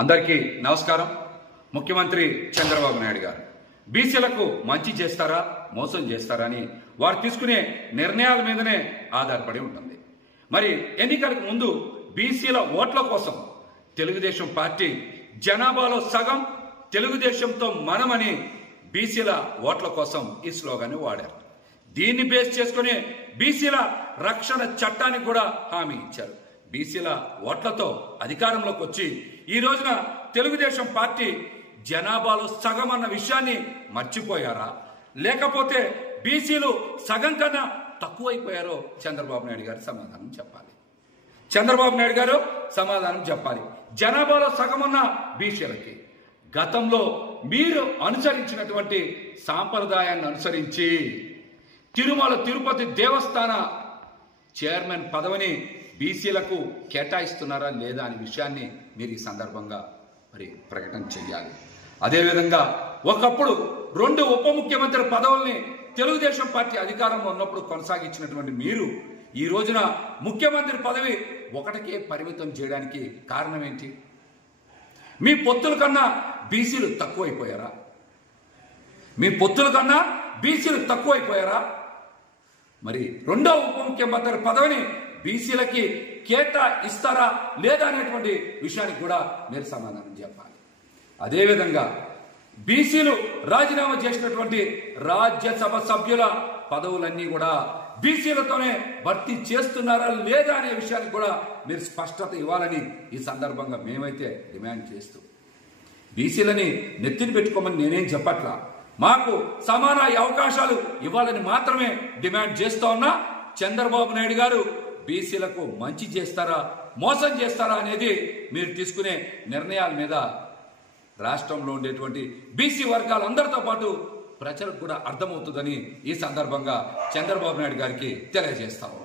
అందరికీ నమస్కారం. ముఖ్యమంత్రి చంద్రబాబు నాయుడు గారు బీసీలకు మంచి చేస్తారా మోసం చేస్తారా అని వారు తీసుకునే నిర్ణయాల మీదనే ఆధారపడి ఉంటుంది. మరి ఎన్నికలకు ముందు బీసీల ఓట్ల కోసం తెలుగుదేశం పార్టీ జనాభాలో సగం తెలుగుదేశంతో మనమని బీసీల ఓట్ల కోసం ఈ స్లోగాన్ని వాడారు. దీన్ని బేస్ చేసుకుని బీసీల రక్షణ చట్టానికి కూడా హామీ ఇచ్చారు. బీసీల ఓట్లతో అధికారంలోకి వచ్చి ఈ రోజున తెలుగుదేశం పార్టీ జనాభాలో సగం అన్న విషయాన్ని మర్చిపోయారా, లేకపోతే బీసీలు సగం కన్నా తక్కువైపోయారో చంద్రబాబు నాయుడు గారు సమాధానం చెప్పాలి. చంద్రబాబు నాయుడు గారు సమాధానం చెప్పాలి. జనాభాలో సగం ఉన్న బీసీలకి గతంలో మీరు అనుసరించినటువంటి సాంప్రదాయాన్ని అనుసరించి తిరుమల తిరుపతి దేవస్థాన చైర్మన్ పదవిని బీసీలకు కేటాయిస్తున్నారా లేదా అనే విషయాన్ని మీరు ఈ సందర్భంగా ప్రకటన చేయాలి. అదేవిధంగా ఒకప్పుడు 2 ఉప ముఖ్యమంత్రి పదవుల్ని తెలుగుదేశం పార్టీ అధికారంలో ఉన్నప్పుడు కొనసాగించినటువంటి మీరు ఈ రోజున ముఖ్యమంత్రి పదవి ఒకటికే పరిమితం చేయడానికి కారణం ఏంటి? మీ పొత్తుల కన్నా బీసీలు తక్కువైపోయారా? మీ పొత్తుల కన్నా బీసీలు తక్కువైపోయారా? మరి 2వ ఉప ముఖ్యమంత్రి పదవిని బీసీలకి కేటాయిస్తారా లేదా అనేటువంటి విషయానికి కూడా మీరు సమాధానం చెప్పాలి. అదేవిధంగా బీసీలు రాజీనామా చేసినటువంటి రాజ్యసభ సభ్యుల పదవులన్నీ కూడా బీసీలతోనే భర్తీ చేస్తున్నారా లేదా అనే విషయానికి కూడా మీరు స్పష్టత ఇవ్వాలని ఈ సందర్భంగా మేమైతే డిమాండ్ చేస్తూ, బీసీలని నెత్తిని పెట్టుకోమని నేనేం చెప్పట్లా, మాకు సమాన అవకాశాలు ఇవ్వాలని మాత్రమే డిమాండ్ చేస్తా ఉన్నా. చంద్రబాబు నాయుడు గారు బీసీలకు మంచి చేస్తారా మోసం చేస్తారా అనేది మీరు తీసుకునే నిర్ణయాల మీద రాష్ట్రంలో ఉండేటువంటి బీసీ వర్గాలందరితో పాటు ప్రజలకు కూడా అర్థమవుతుందని ఈ సందర్భంగా చంద్రబాబు నాయుడు గారికి తెలియజేస్తాము.